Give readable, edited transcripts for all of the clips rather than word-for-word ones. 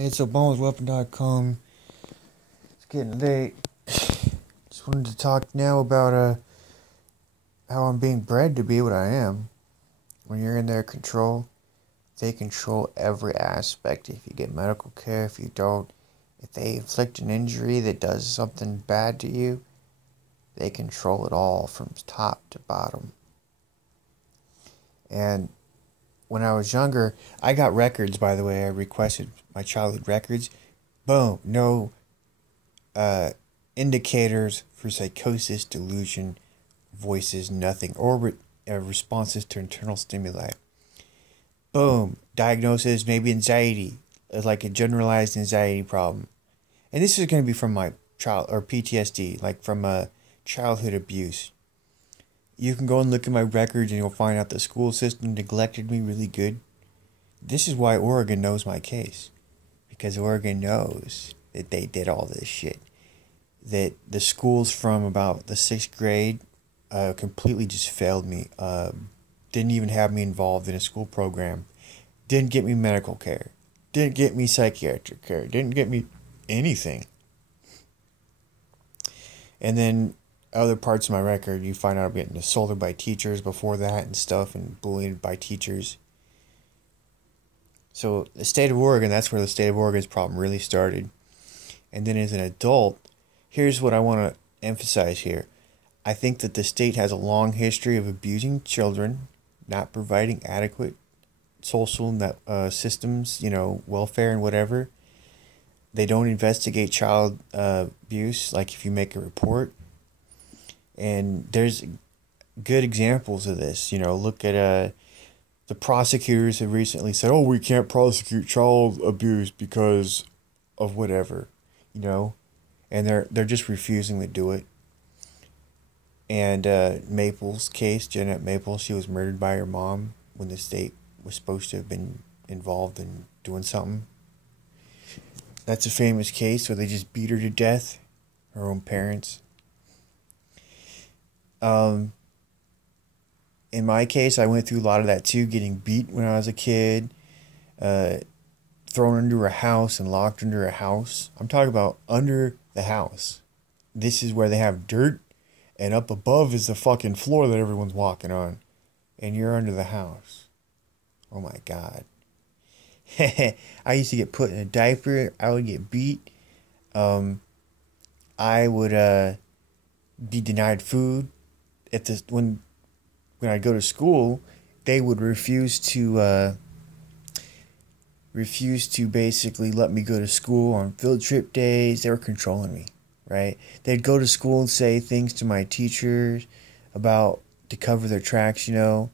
Hey, it's ObamasWeapon.com. It's getting late. Just wanted to talk now about how I'm being bred to be what I am. When you're in their control, they control every aspect. If you get medical care, if you don't, if they inflict an injury that does something bad to you, they control it all from top to bottom. And when I was younger, I got records, by the way. I requested my childhood records. Boom, no indicators for psychosis, delusion, voices, nothing, or responses to internal stimuli. Boom, diagnosis, maybe anxiety, like a generalized anxiety problem. And this is going to be from my child, or PTSD, like from childhood abuse. You can go and look at my records and you'll find out the school system neglected me really good. This is why Oregon knows my case. Because Oregon knows that they did all this shit. That the schools from about the 6th grade completely just failed me. Didn't even have me involved in a school program. Didn't get me medical care. Didn't get me psychiatric care. Didn't get me anything. And then other parts of my record, you find out I'm getting assaulted by teachers before that and stuff, and bullied by teachers. So the state of Oregon, that's where the state of Oregon's problem really started. And then as an adult, here's what I want to emphasize here. I think that the state has a long history of abusing children, not providing adequate social systems, welfare and whatever. They don't investigate child abuse, like if you make a report. And there's good examples of this. Look at the prosecutors have recently said, oh, we can't prosecute child abuse because of whatever, and they're just refusing to do it. And Maple's case, Jeanette Maple, she was murdered by her mom when the state was supposed to have been involved in doing something. That's a famous case where they just beat her to death, her own parents. In my case, I went through a lot of that too, getting beat when I was a kid, thrown under a house and locked under a house. I'm talking about under the house. This is where they have dirt, and up above is the fucking floor that everyone's walking on, and you're under the house. Oh my God. I used to get put in a diaper. I would get beat. I would be denied food. When I'd go to school, they would refuse to basically let me go to school on field trip days. They were controlling me, right? They'd go to school and say things to my teachers to cover their tracks, and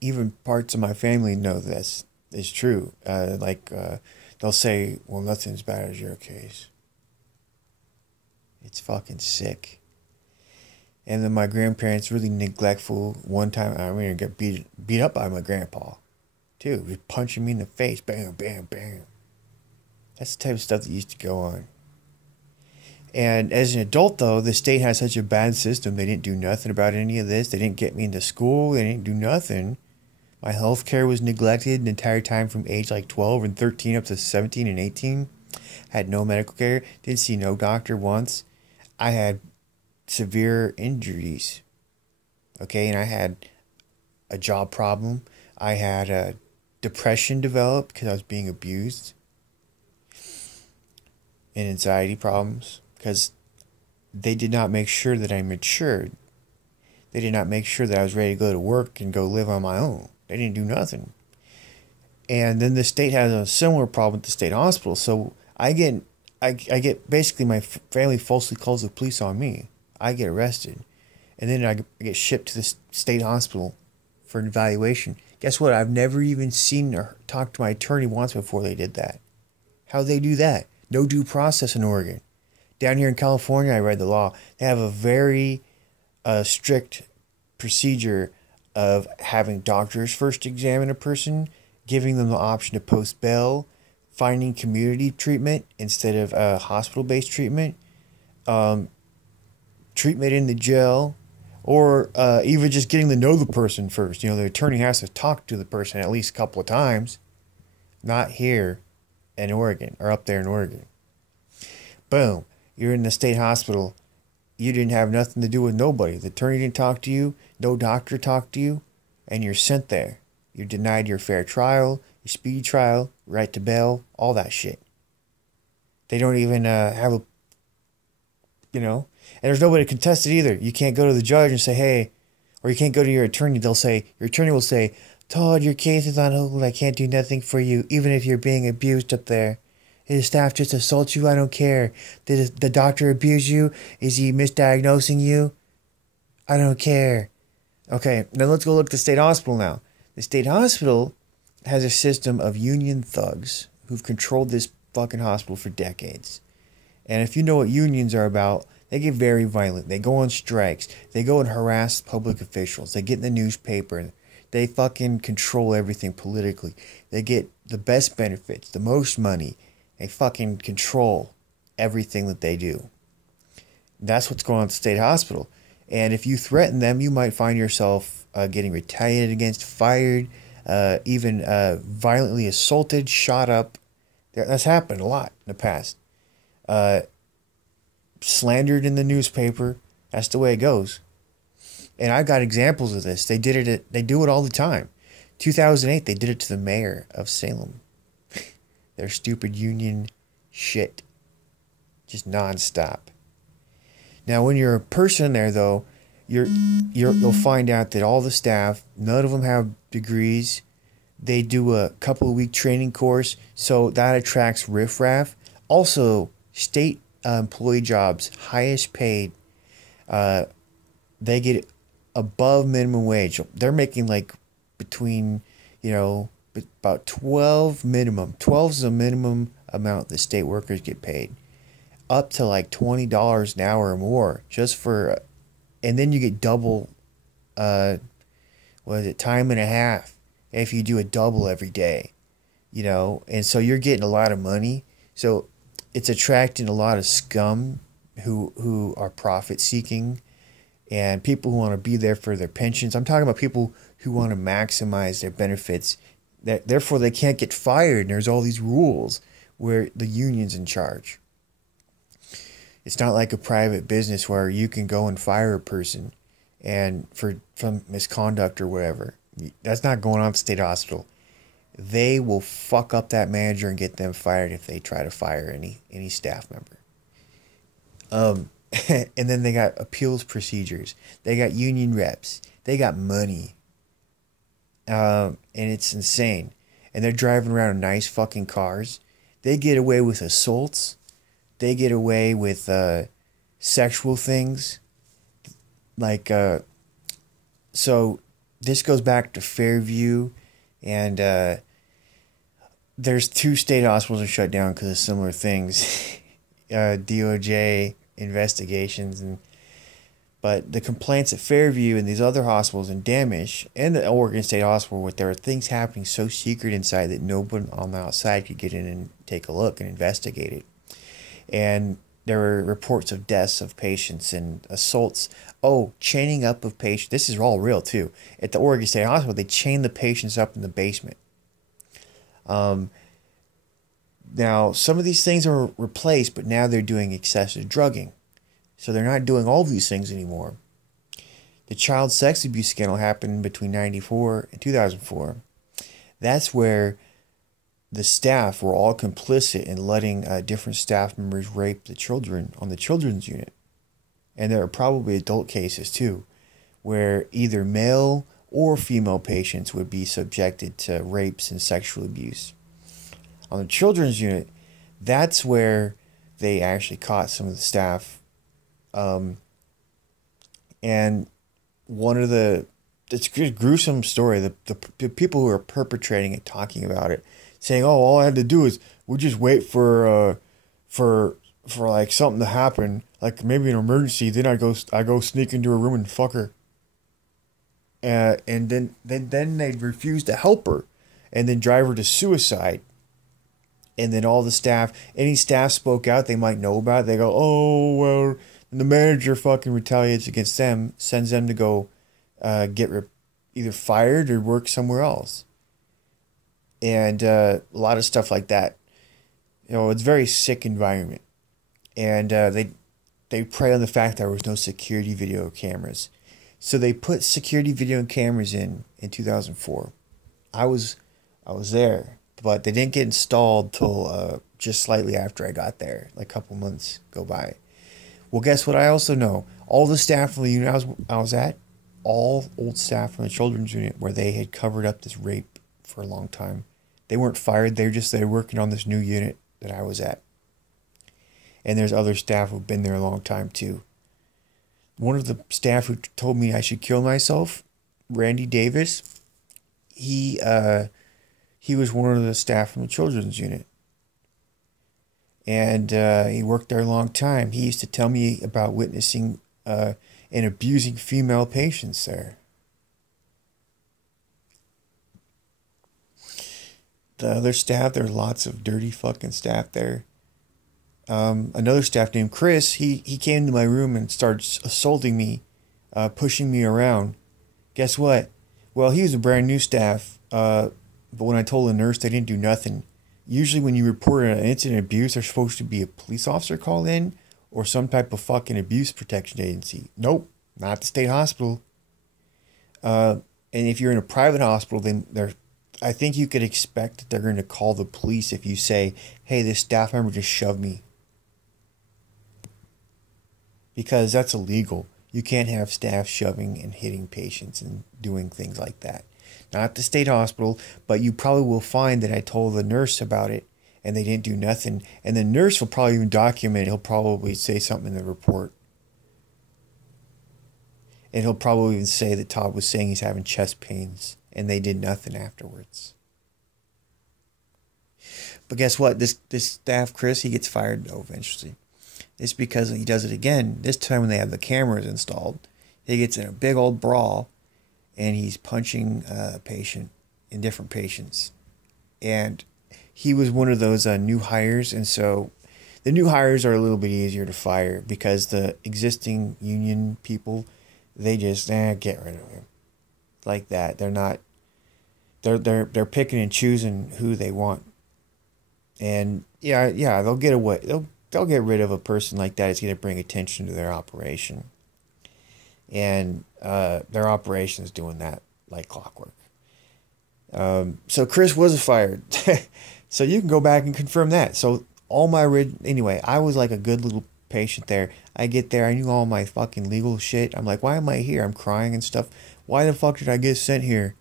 even parts of my family know this is true. They'll say, well, nothing's as bad as your case. It's fucking sick. And then my grandparents really neglectful. One time I got beat up by my grandpa, too. He was punching me in the face, bam, bam, bam. That's the type of stuff that used to go on. And as an adult, though, the state has such a bad system. They didn't do nothing about any of this. They didn't get me into school. They didn't do nothing. My health care was neglected the entire time from age like 12 and 13 up to 17 and 18. Had no medical care. Didn't see no doctor once. I had severe injuries. Okay, and I had a job problem. I had a depression develop because I was being abused. And anxiety problems because they did not make sure that I matured. They did not make sure that I was ready to go to work and go live on my own. They didn't do nothing. And then the state has a similar problem with the state hospital. So I get basically my family falsely calls the police on me. I get arrested. And then I get shipped to the state hospital for an evaluation. Guess what? I've never even seen or talked to my attorney once before they did that. How'd they do that? No due process in Oregon. Down here in California, I read the law. They have a very strict procedure of having doctors first examine a person, giving them the option to post bail, finding community treatment instead of hospital-based treatment, treatment in the jail, Or even just getting to know the person first. You know, the attorney has to talk to the person at least a couple of times. Not here in Oregon, or up there in Oregon. Boom. You're in the state hospital. You didn't have nothing to do with nobody. The attorney didn't talk to you. No doctor talked to you. And you're sent there. You're denied your fair trial, your speedy trial, right to bail, all that shit. They don't even have a, you know, and there's nobody to contest it either. You can't go to the judge and say, hey, or you can't go to your attorney. Your attorney will say, Todd, your case is on hold. I can't do nothing for you, even if you're being abused up there. Did the staff just assault you? I don't care. Did the doctor abuse you? Is he misdiagnosing you? I don't care. Okay, now let's go look at the state hospital now. The state hospital has a system of union thugs who've controlled this fucking hospital for decades. And if you know what unions are about, they get very violent. They go on strikes. They go and harass public officials. They get in the newspaper. They fucking control everything politically. They get the best benefits, the most money. They fucking control everything that they do. That's what's going on at the state hospital. And if you threaten them, you might find yourself getting retaliated against, fired, even violently assaulted, shot up. That's happened a lot in the past. Slandered in the newspaper. That's the way it goes. And I've got examples of this. They do it all the time. 2008, they did it to the mayor of Salem. Their stupid union shit. Just nonstop. Now, when you're a person there, though, you'll find out that all the staff, none of them have degrees. They do a couple of week training course, so that attracts riffraff. Also, state employee jobs, highest paid, they get above minimum wage. They're making like between, about 12 minimum. 12 is the minimum amount that state workers get paid. Up to like $20 an hour or more just for, and then you get double, time and a half if you do a double every day, and so you're getting a lot of money. So it's attracting a lot of scum who are profit seeking and people who want to be there for their pensions. I'm talking about people who want to maximize their benefits. Therefore, they can't get fired. And there's all these rules where the union's in charge. It's not like a private business where you can go and fire a person and from misconduct or whatever. That's not going on at the state hospital. They will fuck up that manager and get them fired if they try to fire any staff member. And then they got appeals procedures. They got union reps. They got money. And it's insane. And they're driving around in nice fucking cars. They get away with assaults. They get away with sexual things. So this goes back to Fairview. And there's 2 state hospitals are shut down because of similar things. DOJ investigations. But the complaints at Fairview and these other hospitals in Damish and the Oregon State Hospital, where there are things happening so secret inside that no one on the outside could get in and take a look and investigate it. And there were reports of deaths of patients and assaults. Oh, chaining up of patients. This is all real, too. At the Oregon State Hospital, they chained the patients up in the basement. Now, some of these things are replaced, but now they're doing excessive drugging. So they're not doing all these things anymore. The child sex abuse scandal happened between 1994 and 2004. That's where the staff were all complicit in letting different staff members rape the children on the children's unit. And there are probably adult cases too, where either male or female patients would be subjected to rapes and sexual abuse. On the children's unit, that's where they actually caught some of the staff. And one of it's a gruesome story. The people who are perpetrating it, talking about it, saying, "Oh, all I had to do is we just wait for like something to happen, like maybe an emergency. Then I go sneak into a room and fuck her." And then they'd refuse to help her, and then drive her to suicide. And then all the staff, any staff spoke out they might know about it, they go, "Oh, well, And the manager fucking retaliates against them, sends them to go either fired or work somewhere else. And a lot of stuff like that. You know, it's a very sick environment. And they prey on the fact there was no security video cameras. So they put security video cameras in 2004. I was there, but they didn't get installed till just slightly after I got there. Like a couple months go by. Well, guess what? I also know all the staff from the unit I was at, all old staff from the children's unit, where they had covered up this rape for a long time. They weren't fired. They were working on this new unit that I was at. And there's other staff who've been there a long time too. One of the staff who told me I should kill myself, Randy Davis, he was one of the staff from the children's unit. And he worked there a long time. He used to tell me about witnessing and abusing female patients there. The other staff, there's lots of dirty fucking staff there. Another staff named Chris, he came to my room and started assaulting me, pushing me around. Guess what? Well, he was a brand new staff, but when I told the nurse, they didn't do nothing. Usually when you report an incident of abuse, there's supposed to be a police officer called in or some type of fucking abuse protection agency. Nope, not the state hospital. And if you're in a private hospital, then I think you could expect that they're going to call the police if you say, hey, this staff member just shoved me. Because that's illegal. You can't have staff shoving and hitting patients and doing things like that. Not at the state hospital, but you probably will find that I told the nurse about it and they didn't do nothing. And the nurse will probably even document it. He'll probably say something in the report. And he'll probably even say that Todd was saying he's having chest pains and they did nothing afterwards. But guess what? This staff, Chris, he gets fired though eventually. It's because he does it again. This time when they have the cameras installed, he gets in a big old brawl and he's punching a patient in different patients. And he was one of those new hires. And so the new hires are a little bit easier to fire because the existing union people, they just get rid of him. Like that. They're not, they're picking and choosing who they want. And yeah, they'll get away. They'll get rid of a person like that. It's going to bring attention to their operation. And their operation is doing that like clockwork. So Chris was fired. So you can go back and confirm that. So anyway, I was like a good little patient there. I get there. I knew all my fucking legal shit. I'm like, why am I here? I'm crying and stuff. Why the fuck did I get sent here?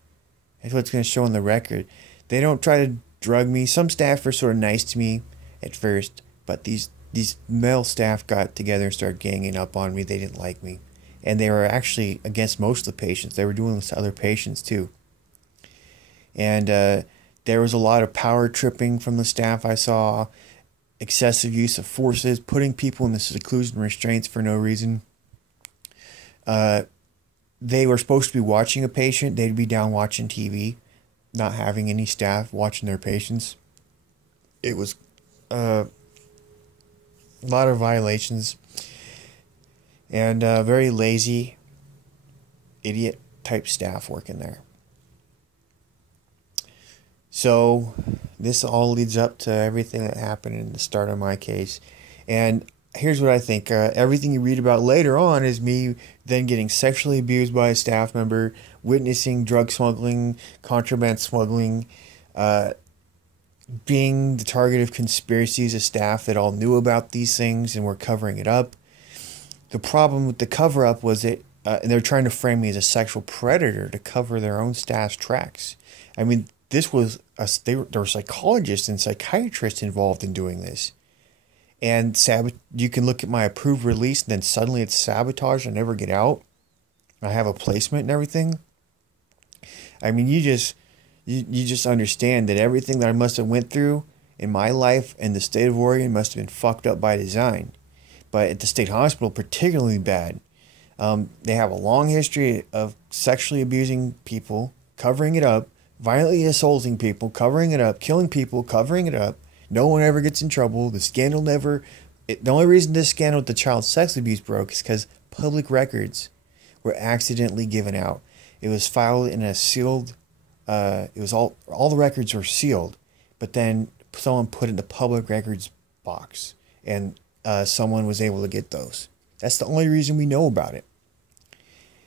That's what's going to show on the record. They don't try to drug me. Some staff are sort of nice to me at first, but these male staff got together and started ganging up on me. They didn't like me. And they were actually against most of the patients. They were doing this to other patients too. And there was a lot of power tripping from the staff I saw. Excessive use of forces. Putting people in the seclusion restraints for no reason. They were supposed to be watching a patient. They'd be down watching TV. Not having any staff watching their patients. It was a lot of violations. And very lazy, idiot type staff working there. So this all leads up to everything that happened in the start of my case. And here's what I think. Everything you read about later on is me then getting sexually abused by a staff member, witnessing drug smuggling, contraband smuggling, being the target of conspiracies of staff that all knew about these things and were covering it up. The problem with the cover-up was that they're trying to frame me as a sexual predator to cover their own staff's tracks. I mean, this was there were psychologists and psychiatrists involved in doing this. And you can look at my approved release, and then suddenly it's sabotage. I never get out. I have a placement and everything. I mean, you just understand that everything that I must have went through in my life and the state of Oregon must have been fucked up by design. But at the state hospital, particularly bad. They have a long history of sexually abusing people, covering it up, violently assaulting people, covering it up, killing people, covering it up. No one ever gets in trouble. The scandal never The only reason this scandal with the child sex abuse broke is because public records were accidentally given out. It was filed in a sealed. It was all the records were sealed, but then someone put it in the public records box, and someone was able to get those. That's the only reason we know about it.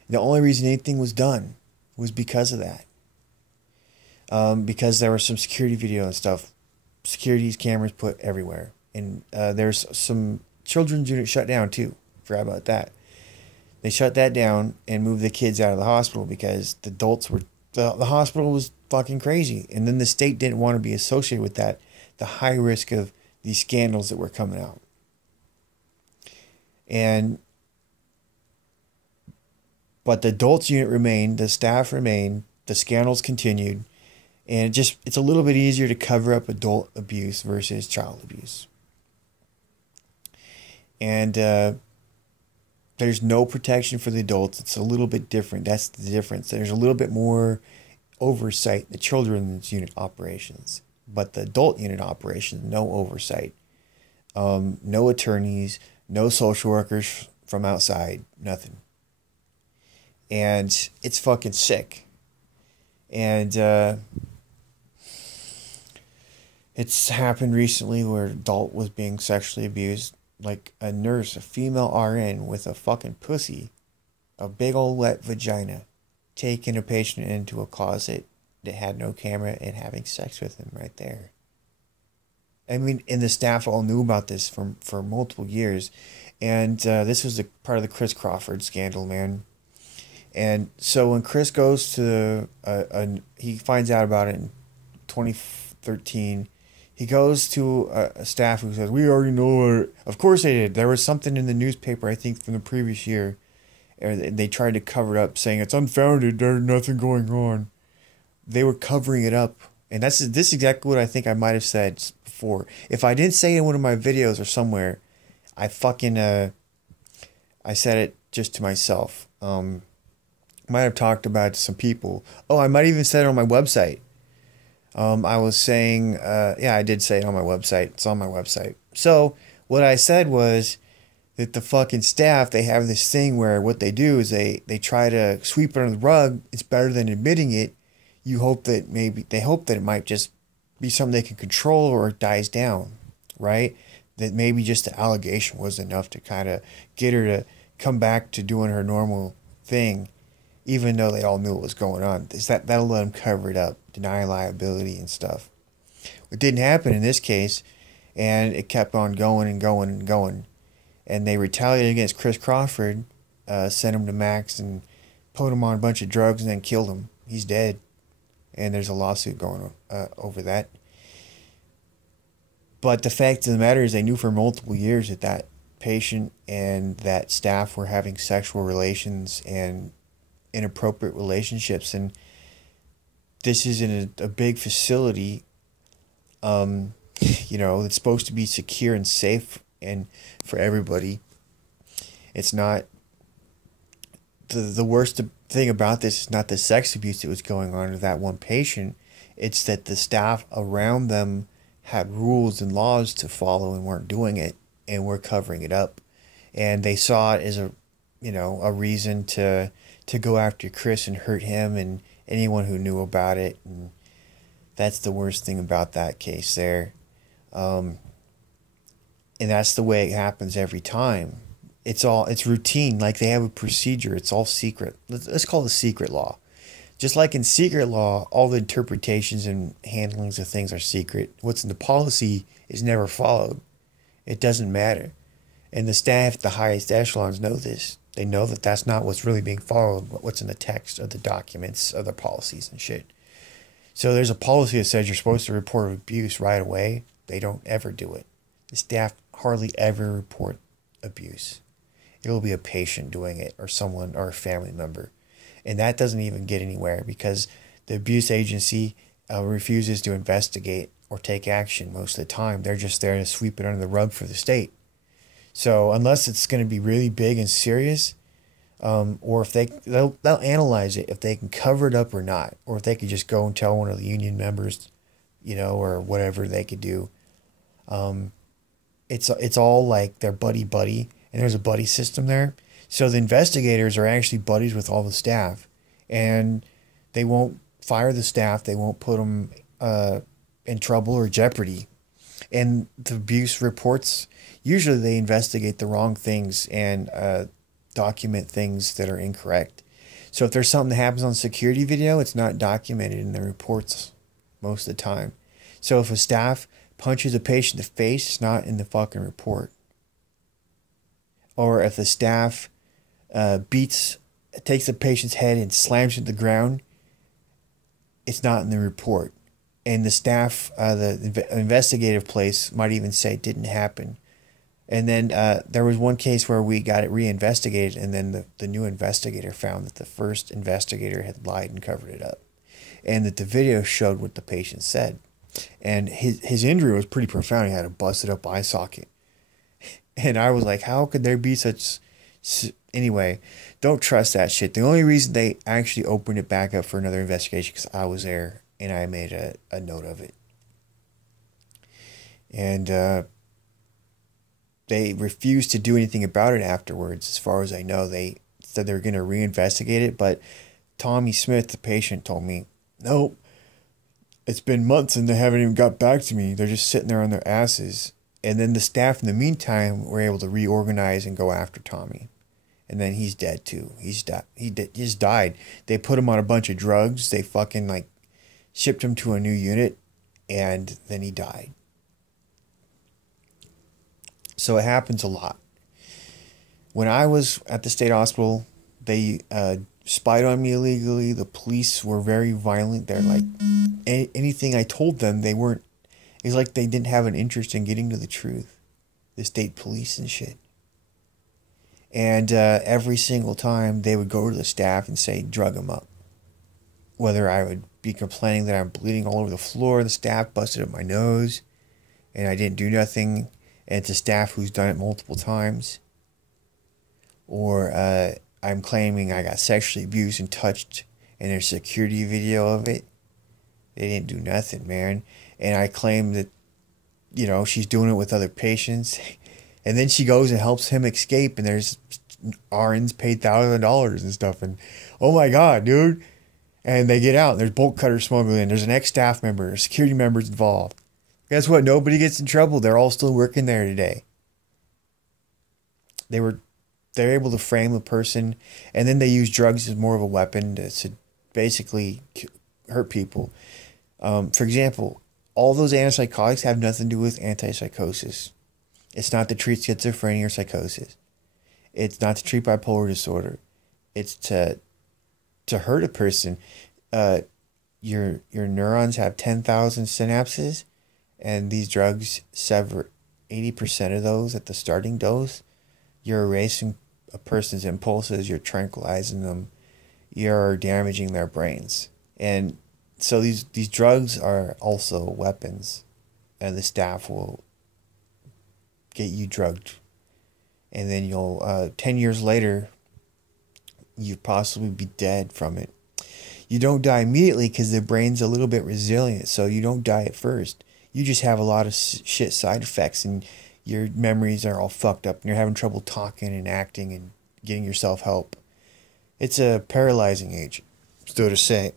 The only reason anything was done was because of that. Because there was some security video and stuff, security's cameras put everywhere, and there's some children's unit shut down too. Forgot about that. They shut that down and moved the kids out of the hospital because the adults were the hospital was fucking crazy, and then the state didn't want to be associated with that, the high risk of these scandals that were coming out. But the adults unit remained, the staff remained, the scandals continued, and it's a little bit easier to cover up adult abuse versus child abuse. And there's no protection for the adults. It's a little bit different. That's the difference. There's a little bit more oversight in the children's unit operations, but the adult unit operations, no oversight. No attorneys, no social workers from outside, nothing. And it's fucking sick. And it's happened recently where an adult was being sexually abused. Like a nurse, a female RN with a fucking pussy, a big old wet vagina, taking a patient into a closet that had no camera and having sex with him right there. I mean, and the staff all knew about this for multiple years. And this was part of the Chris Crawford scandal, man. And so when Chris goes to, he finds out about it in 2013. He goes to a staff who says, we already know it. Of course they did. There was something in the newspaper, I think, from the previous year. And they tried to cover it up, saying it's unfounded. There's nothing going on. They were covering it up. And this is exactly what I think I might have said before. If I didn't say it in one of my videos or somewhere, I fucking, I said it just to myself. Might have talked about it to some people. Oh, I might even said it on my website. I was saying, yeah, I did say it on my website. It's on my website. So what I said was that the fucking staff, they have this thing where what they do is they try to sweep it under the rug. It's better than admitting it. They hope that it might just be something they can control or it dies down, right? That maybe just the allegation was enough to kind of get her to come back to doing her normal thing, even though they all knew what was going on. That'll let them cover it up, deny liability and stuff. It didn't happen in this case, and it kept on going and going and going. And they retaliated against Chris Crawford, sent him to Max and put him on a bunch of drugs and then killed him. He's dead. And there's a lawsuit going on over that. But the fact of the matter is they knew for multiple years that patient and that staff were having sexual relations and inappropriate relationships. And this is in a big facility, it's supposed to be secure and safe and for everybody. It's not. The worst thing about this is not the sex abuse that was going on with that one patient. It's that the staff around them had rules and laws to follow and weren't doing it, and were covering it up. And they saw it as a reason to go after Chris and hurt him and anyone who knew about it. And that's the worst thing about that case there. And that's the way it happens every time. It's routine. Like they have a procedure. It's all secret. Let's call it secret law. Just like in secret law, all the interpretations and handlings of things are secret. What's in the policy is never followed. It doesn't matter. And the staff at the highest echelons know this. They know that that's not what's really being followed, but what's in the text of the documents, of the policies and shit. So there's a policy that says you're supposed to report abuse right away. They don't ever do it. The staff hardly ever report abuse. It'll be a patient doing it, or someone, or a family member. And that doesn't even get anywhere because the abuse agency refuses to investigate or take action most of the time. They're just there to sweep it under the rug for the state. So unless it's going to be really big and serious, or if they'll analyze it if they can cover it up or not, or if they could just go and tell one of the union members, or whatever they could do. it's all like they're buddy, and there's a buddy system there. So the investigators are actually buddies with all the staff, and they won't fire the staff. They won't put them in trouble or jeopardy. And the abuse reports, usually they investigate the wrong things and document things that are incorrect. So if there's something that happens on security video, it's not documented in the reports most of the time. So if a staff punches a patient in the face, it's not in the fucking report. Or if the staff takes the patient's head and slams it to the ground, it's not in the report. And the staff, the investigative place might even say it didn't happen. And then there was one case where we got it reinvestigated, and then the new investigator found that the first investigator had lied and covered it up. And that the video showed what the patient said. And his injury was pretty profound. He had a busted up eye socket. And I was like, how could there be such... Anyway, don't trust that shit. The only reason they actually opened it back up for another investigation because I was there and I made a note of it. And they refused to do anything about it afterwards. As far as I know, they said they were going to reinvestigate it. But Tommy Smith, the patient, told me, nope, it's been months and they haven't even got back to me. They're just sitting there on their asses. And then the staff in the meantime were able to reorganize and go after Tommy. And then he's dead too. He just died. They put him on a bunch of drugs. They fucking like shipped him to a new unit, and then he died. So it happens a lot. When I was at the state hospital, they spied on me illegally. The police were very violent. They're like, anything I told them, they weren't. It's like they didn't have an interest in getting to the truth. The state police and shit. And every single time they would go to the staff and say, drug him up. Whether I would be complaining that I'm bleeding all over the floor, the staff busted up my nose, and I didn't do nothing, and it's a staff who's done it multiple times. Or I'm claiming I got sexually abused and touched, and there's security video of it. They didn't do nothing, man. And I claim that, you know, she's doing it with other patients. And then she goes and helps him escape, and there's RNs paid $1,000 and stuff. And, oh my God, dude. And they get out, and there's bolt cutter smuggling. There's an ex-staff member, there's security members involved. Guess what? Nobody gets in trouble. They're all still working there today. They're able to frame a person, and then they use drugs as more of a weapon to basically hurt people. For example, all those antipsychotics have nothing to do with antipsychosis. It's not to treat schizophrenia or psychosis. It's not to treat bipolar disorder. It's to hurt a person. Your neurons have 10,000 synapses, and these drugs sever 80% of those at the starting dose. You're erasing a person's impulses. You're tranquilizing them. You're damaging their brains. And so these drugs are also weapons, and the staff will get you drugged, and then you'll 10 years later you possibly be dead from it. You don't die immediately because the brain's a little bit resilient, so you don't die at first. You just have a lot of shit side effects, and your memories are all fucked up, and you're having trouble talking and acting and getting yourself help. It's a paralyzing agent, so to say.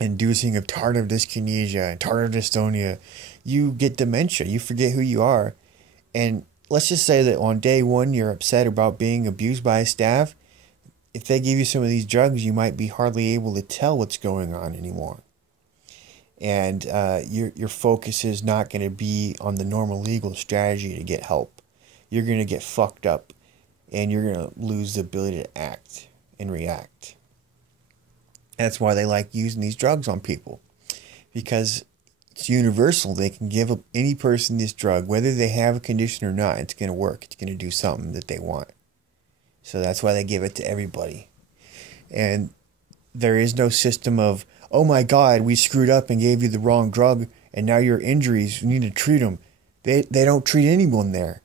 Inducing of tardive dyskinesia and tardive dystonia. You get dementia. You forget who you are. And let's just say that on day one you're upset about being abused by a staff. If they give you some of these drugs, you might be hardly able to tell what's going on anymore. And your focus is not going to be on the normal legal strategy to get help. You're going to get fucked up, and you're going to lose the ability to act and react. That's why they like using these drugs on people, because it's universal. They can give any person this drug, whether they have a condition or not. It's going to work. It's going to do something that they want. So that's why they give it to everybody. And there is no system of, oh my God, we screwed up and gave you the wrong drug, and now your injuries, you need to treat them. They don't treat anyone there.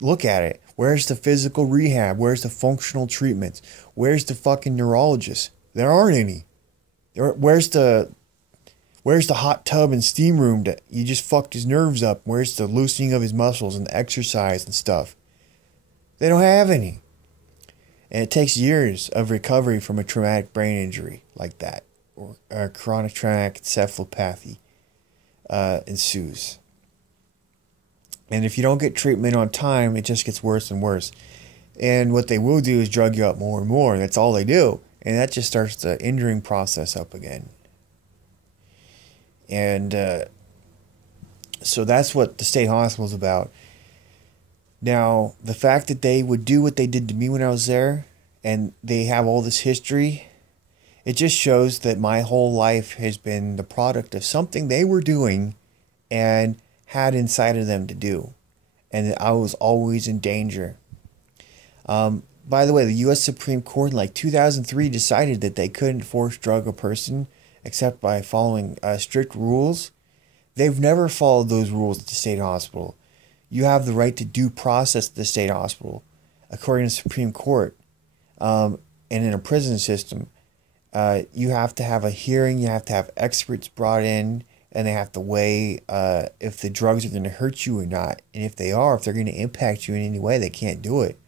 Look at it. Where's the physical rehab? Where's the functional treatments? Where's the fucking neurologist? There aren't any. Where's the Where's the hot tub and steam room that you just fucked his nerves up? Where's the loosening of his muscles and the exercise and stuff? They don't have any. And it takes years of recovery from a traumatic brain injury like that, or chronic traumatic encephalopathy ensues. And if you don't get treatment on time, it just gets worse and worse. And what they will do is drug you up more and more. That's all they do. And that just starts the injuring process up again. And so that's what the state hospital is about. Now, the fact that they would do what they did to me when I was there, and they have all this history, it just shows that my whole life has been the product of something they were doing and had inside of them to do. And that I was always in danger. By the way, the U.S. Supreme Court in like 2003 decided that they couldn't force drug a person except by following strict rules. They've never followed those rules at the state hospital. You have the right to due process at the state hospital, according to the Supreme Court. And in a prison system, you have to have a hearing, you have to have experts brought in, and they have to weigh if the drugs are going to hurt you or not. And if they are, if they're going to impact you in any way, they can't do it.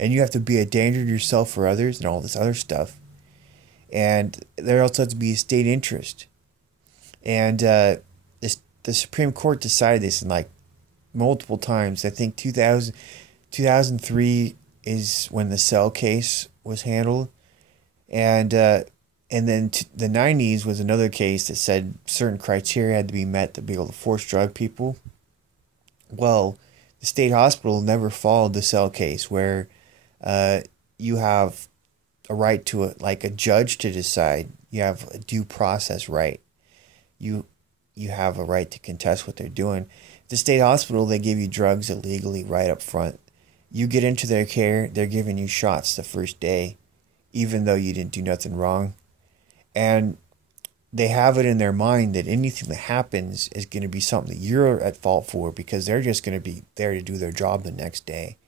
And you have to be a danger to yourself or others and all this other stuff. And there also has to be a state interest. And the Supreme Court decided this in like multiple times. I think 2003 is when the Cell case was handled. And then the 90s was another case that said certain criteria had to be met to be able to force drug people. Well, the state hospital never followed the Cell case, where you have a right to a judge to decide. You have a due process right. You have a right to contest what they're doing. The state hospital, they give you drugs illegally right up front. You get into their care, they're giving you shots the first day, even though you didn't do nothing wrong. And they have it in their mind that anything that happens is going to be something that you're at fault for, because they're just going to be there to do their job the next day.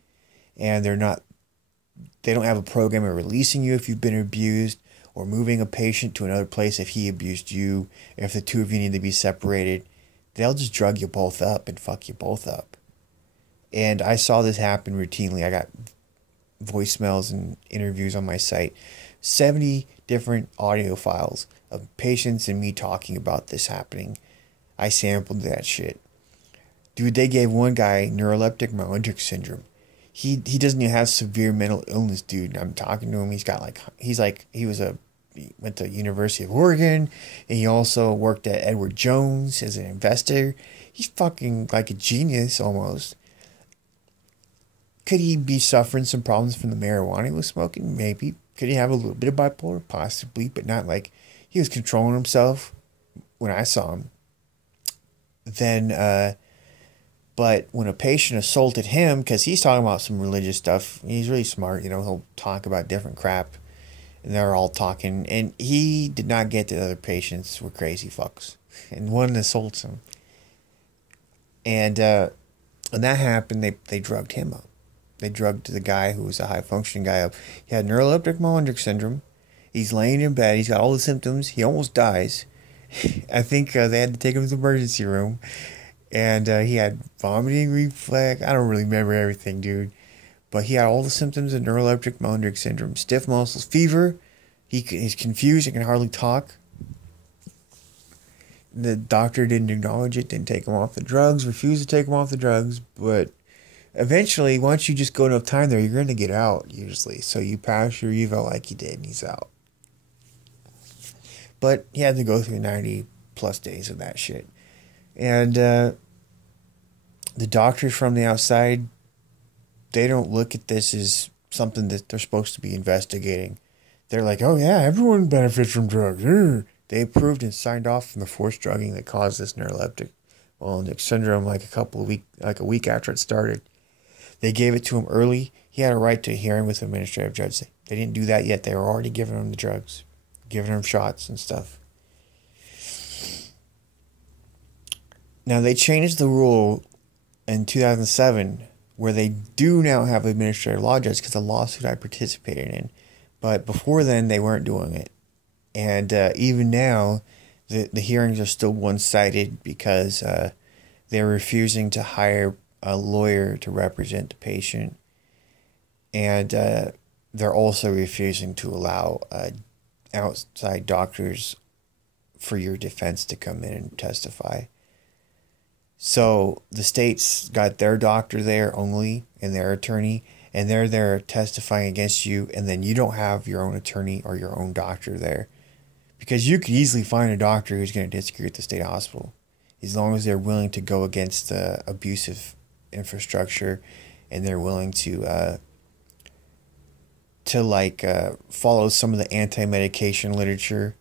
And they don't have a program of releasing you if you've been abused, or moving a patient to another place if he abused you, if the two of you need to be separated. They'll just drug you both up and fuck you both up. And I saw this happen routinely. I got voicemails and interviews on my site. 70 different audio files of patients and me talking about this happening. I sampled that shit. Dude, they gave one guy neuroleptic myalgic syndrome. He doesn't even have severe mental illness, dude. I'm talking to him. He went to University of Oregon, and he also worked at Edward Jones as an investor. He's fucking like a genius almost. Could he be suffering some problems from the marijuana he was smoking? Maybe. Could he have a little bit of bipolar? Possibly, but not like he was controlling himself when I saw him. Then, but when a patient assaulted him, because he's talking about some religious stuff, he's really smart, he'll talk about different crap, and they're all talking, and he did not get that other patients were crazy fucks, and one assaults him. And when that happened, they drugged him up. They drugged the guy who was a high-functioning guy up. He had neuroleptic myalgic syndrome. He's laying in bed. He's got all the symptoms. He almost dies. I think they had to take him to the emergency room. And he had vomiting reflex. I don't really remember everything, dude. But he had all the symptoms of neuroleptic myalgic syndrome. Stiff muscles, fever. He's confused. He can hardly talk. The doctor didn't acknowledge it, didn't take him off the drugs, refused to take him off the drugs. But eventually, once you just go enough time there, you're going to get out, usually. So you pass your eval like you did, and he's out. But he had to go through 90-plus days of that shit. And the doctors from the outside, they don't look at this as something that they're supposed to be investigating. They're like, oh yeah, everyone benefits from drugs. They approved and signed off on the forced drugging that caused this neuroleptic myalgic syndrome like a week after it started. They gave it to him early. He had a right to a hearing with an administrative judge. They didn't do that yet. They were already giving him the drugs, giving him shots and stuff. Now, they changed the rule in 2007 where they do now have administrative law judges because of a lawsuit I participated in. But before then, they weren't doing it. And even now, The hearings are still one-sided because they're refusing to hire a lawyer to represent the patient, and they're also refusing to allow outside doctors for your defense to come in and testify. So the state's got their doctor there only and their attorney, and they're there testifying against you, and then you don't have your own attorney or your own doctor there. Because you could easily find a doctor who's going to disagree with the state hospital, as long as they're willing to go against the abusive infrastructure, and they're willing to follow some of the anti-medication literature,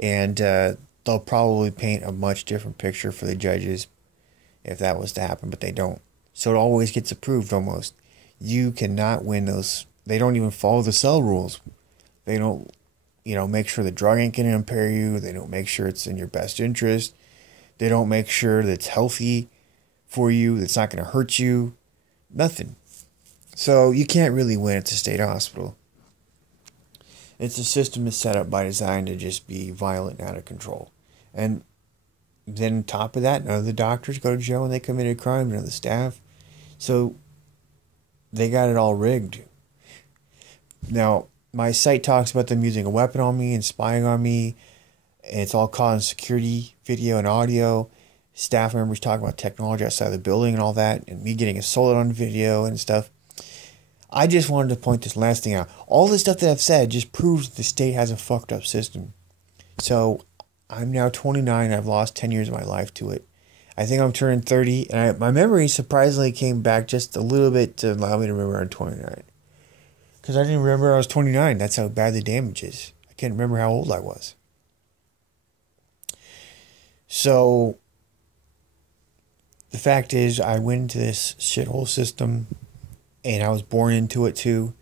and they'll probably paint a much different picture for the judges if that was to happen, but they don't. So it always gets approved almost. You cannot win those. They don't even follow the cell rules. They don't, make sure the drug ain't going to impair you. They don't make sure it's in your best interest. They don't make sure that it's healthy for you, that's not going to hurt you. Nothing. So you can't really win at the state hospital. It's a system that's set up by design to just be violent and out of control. And then on top of that, none of the doctors go to jail when they committed a crime, none of the staff. So they got it all rigged. Now, my site talks about them using a weapon on me and spying on me. And it's all caught on security, video, and audio. Staff members talking about technology outside the building and all that. And me getting assaulted on video and stuff. I just wanted to point this last thing out. All the stuff that I've said just proves that the state has a fucked up system. So I'm now 29. I've lost 10 years of my life to it. I think I'm turning 30. And my memory surprisingly came back just a little bit to allow me to remember I'm 29. Because I didn't remember I was 29. That's how bad the damage is. I can't remember how old I was. So the fact is, I went into this shithole system, and I was born into it too.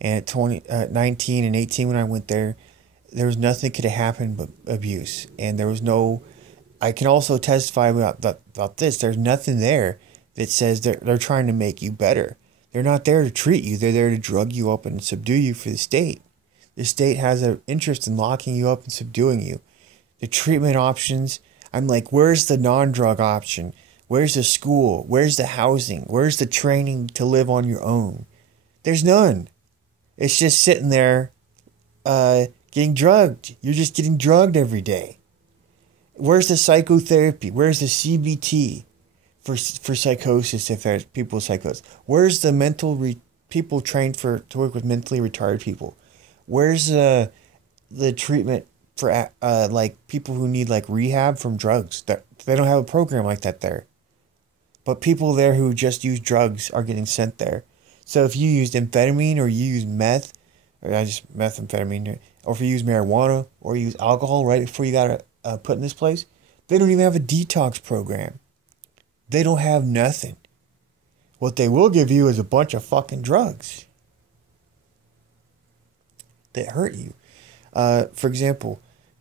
And at 19 and 18 when I went there was nothing that could have happened but abuse. And there was no... I can also testify about this. There's nothing there that says they're trying to make you better. They're not there to treat you. They're there to drug you up and subdue you for the state. The state has an interest in locking you up and subduing you. The treatment options... I'm like, where's the non-drug option? Where's the school? Where's the housing? Where's the training to live on your own? There's none. It's just sitting there getting drugged. You're just getting drugged every day. Where's the psychotherapy? Where's the CBT for psychosis if there's people with psychosis? Where's the people trained to work with mentally retarded people? Where's the treatment for people who need rehab from drugs? They don't have a program like that there. But people there who just use drugs are getting sent there. So if you used amphetamine or you use meth, or just methamphetamine, or if you use marijuana or you use alcohol right before you got put in this place, they don't even have a detox program. They don't have nothing. What they will give you is a bunch of fucking drugs that hurt you. For example,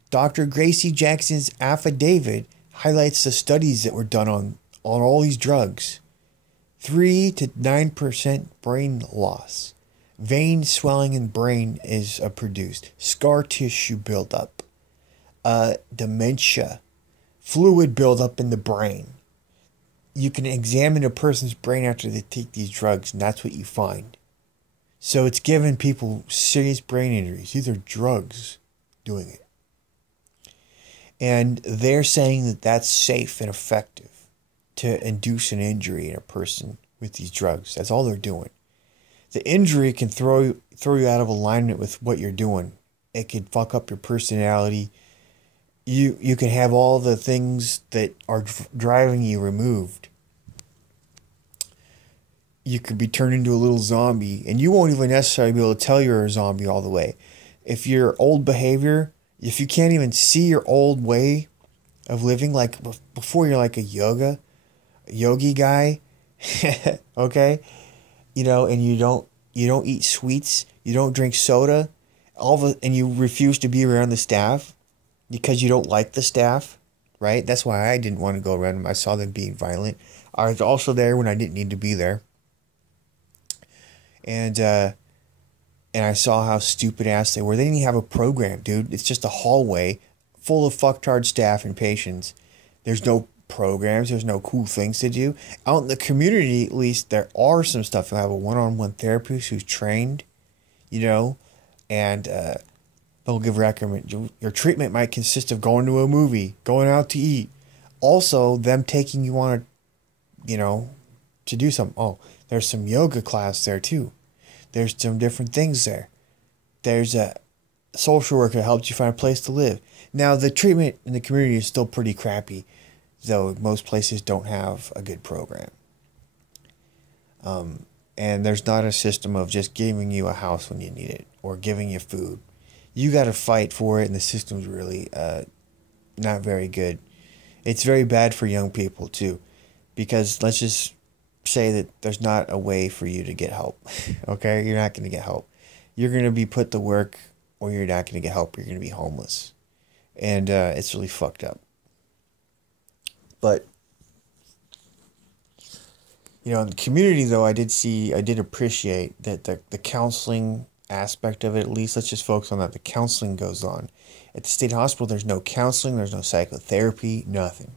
Dr. Gracie Jackson's affidavit highlights the studies that were done on all these drugs. 3 to 9% brain loss. Vein swelling in brain is produced. Scar tissue buildup. Dementia. Fluid buildup in the brain. You can examine a person's brain after they take these drugs, and that's what you find. So it's giving people serious brain injuries. These are drugs doing it. And they're saying that that's safe and effective to induce an injury in a person with these drugs. That's all they're doing. The injury can throw you out of alignment with what you're doing. It could fuck up your personality. You can have all the things that are driving you removed. You could be turned into a little zombie, and you won't even necessarily be able to tell you're a zombie all the way. If your old behavior, if you can't even see your old way of living, like before you're like a yogi guy, okay, and you don't eat sweets, you don't drink soda, and you refuse to be around the staff because you don't like the staff, right? That's why I didn't want to go around them. I saw them being violent. I was also there when I didn't need to be there. And I saw how stupid ass they were. They didn't even have a program, dude. It's just a hallway full of fucktard staff and patients. There's no programs. There's no cool things to do. Out in the community, at least, there are some stuff. You have a one-on-one therapist who's trained, and they'll give recommend. Your treatment might consist of going to a movie, going out to eat. Also, them taking you on to do something. Oh, there's some yoga class there too. There's some different things there. There's a social worker that helps you find a place to live. Now, the treatment in the community is still pretty crappy, though most places don't have a good program. And there's not a system of just giving you a house when you need it or giving you food. You got to fight for it, and the system's really not very good. It's very bad for young people, too, because let's just say that there's not a way for you to get help. Okay? You're not going to get help. You're going to be put to work, or you're not going to get help. You're going to be homeless. And it's really fucked up. But, in the community, though, I did appreciate that the counseling aspect of it, at least, let's just focus on that. The counseling goes on. At the state hospital, there's no counseling, there's no psychotherapy, nothing.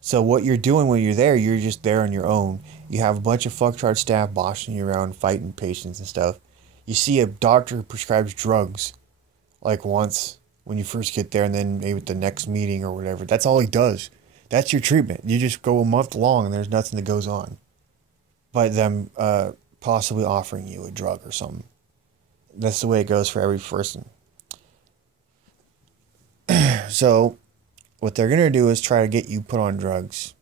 So what you're doing when you're there, you're just there on your own. You have a bunch of fucktard staff bossing you around, fighting patients and stuff. You see a doctor who prescribes drugs, like once when you first get there, and then maybe at the next meeting or whatever. That's all he does. That's your treatment. You just go a month long and there's nothing that goes on by them possibly offering you a drug or something. That's the way it goes for every person. So what they're going to do is try to get you put on drugs.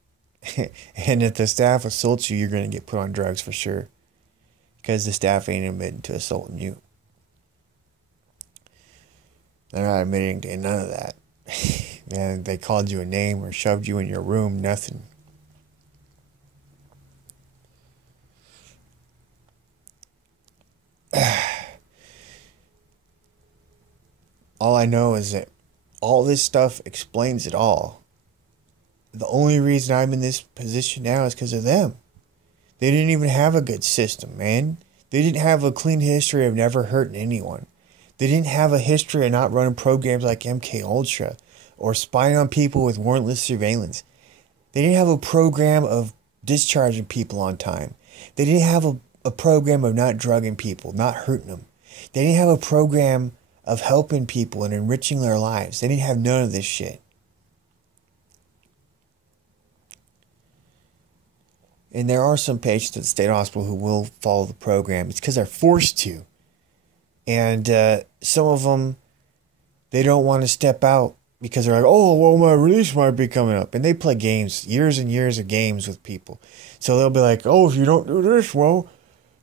And if the staff assaults you, you're going to get put on drugs for sure. Because the staff ain't admitting to assaulting you. They're not admitting to none of that. And they called you a name or shoved you in your room, nothing. All I know is that all this stuff explains it all. The only reason I'm in this position now is because of them. They didn't even have a good system, man. They didn't have a clean history of never hurting anyone. They didn't have a history of not running programs like MK Ultra or spying on people with warrantless surveillance. They didn't have a program of discharging people on time. They didn't have a program of not drugging people, not hurting them. They didn't have a program of helping people and enriching their lives. They didn't have none of this shit. And there are some patients at the state hospital who will follow the program. It's because they're forced to. And some of them, they don't want to step out because they're like, oh, well, my release might be coming up. And they play games, years and years of games with people. So they'll be like, oh, if you don't do this, well,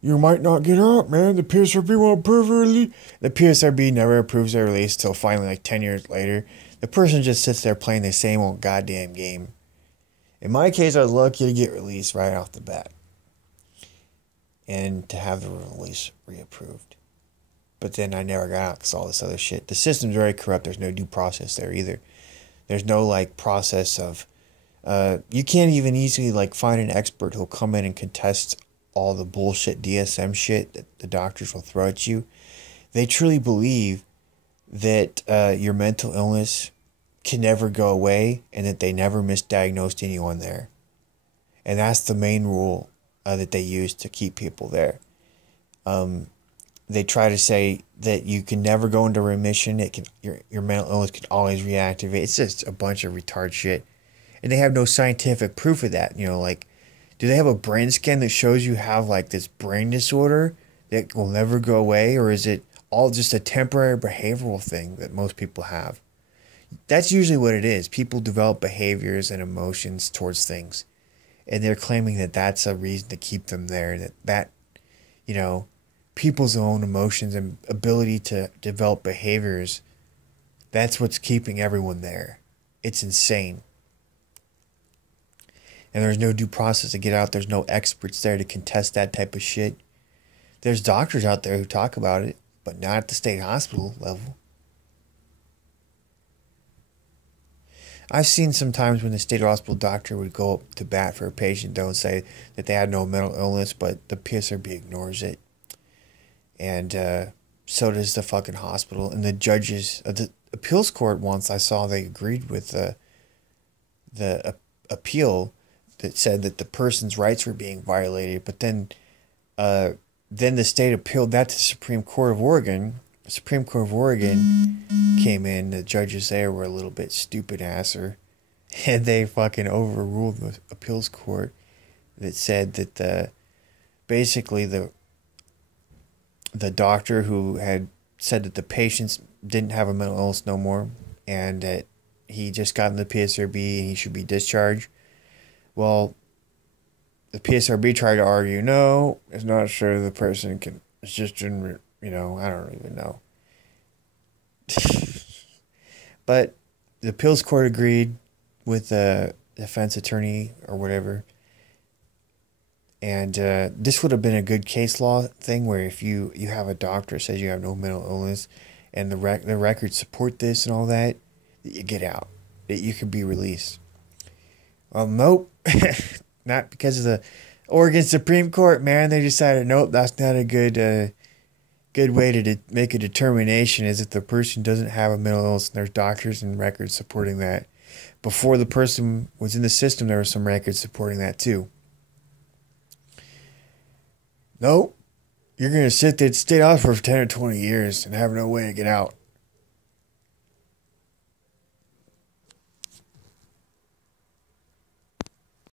you might not get out, man. The PSRB won't approve your release. The PSRB never approves their release till finally, like 10 years later. The person just sits there playing the same old goddamn game. In my case, I was lucky to get released right off the bat. And to have the release reapproved. But then I never got out because all this other shit. The system's very corrupt. There's no due process there either. There's no, process of... you can't even easily, find an expert who'll come in and contest all the bullshit DSM shit that the doctors will throw at you. They truly believe that your mental illness can never go away and that they never misdiagnosed anyone there. And that's the main rule that they use to keep people there. They try to say that you can never go into remission. Your mental illness can always reactivate. It's just a bunch of retard shit. And they have no scientific proof of that. Do they have a brain scan that shows you have this brain disorder that will never go away? Or is it all just a temporary behavioral thing that most people have? That's usually what it is. People develop behaviors and emotions towards things. And they're claiming that that's a reason to keep them there. That people's own emotions and ability to develop behaviors, that's what's keeping everyone there. It's insane. And there's no due process to get out. There's no experts there to contest that type of shit. There's doctors out there who talk about it, but not at the state hospital level. I've seen sometimes when the state hospital doctor would go up to bat for a patient, though, and say that they had no mental illness, but the PSRB ignores it. And so does the fucking hospital. And the judges, appeals court once I saw they agreed with appeal that said that the person's rights were being violated, but then the state appealed that to the Supreme Court of Oregon. The Supreme Court of Oregon came in. The judges there were a little bit stupid asser, and they fucking overruled the appeals court that said that basically the doctor who had said that the patients didn't have a mental illness no more, and that he just got in the PSRB and he should be discharged. Well, the PSRB tried to argue, no, it's not sure the person can, it's just, I don't even know. But the appeals court agreed with the defense attorney or whatever. And this would have been a good case law thing where if you have a doctor says you have no mental illness and the records support this and all that, you get out. That you could be released. Well, nope. Not because of the Oregon Supreme Court, man. They decided, nope, that's not a good way to make a determination, is if the person doesn't have a mental illness and there's doctors and records supporting that. Before the person was in the system, there were some records supporting that too. Nope. You're going to sit there, stay out for 10 or 20 years and have no way to get out.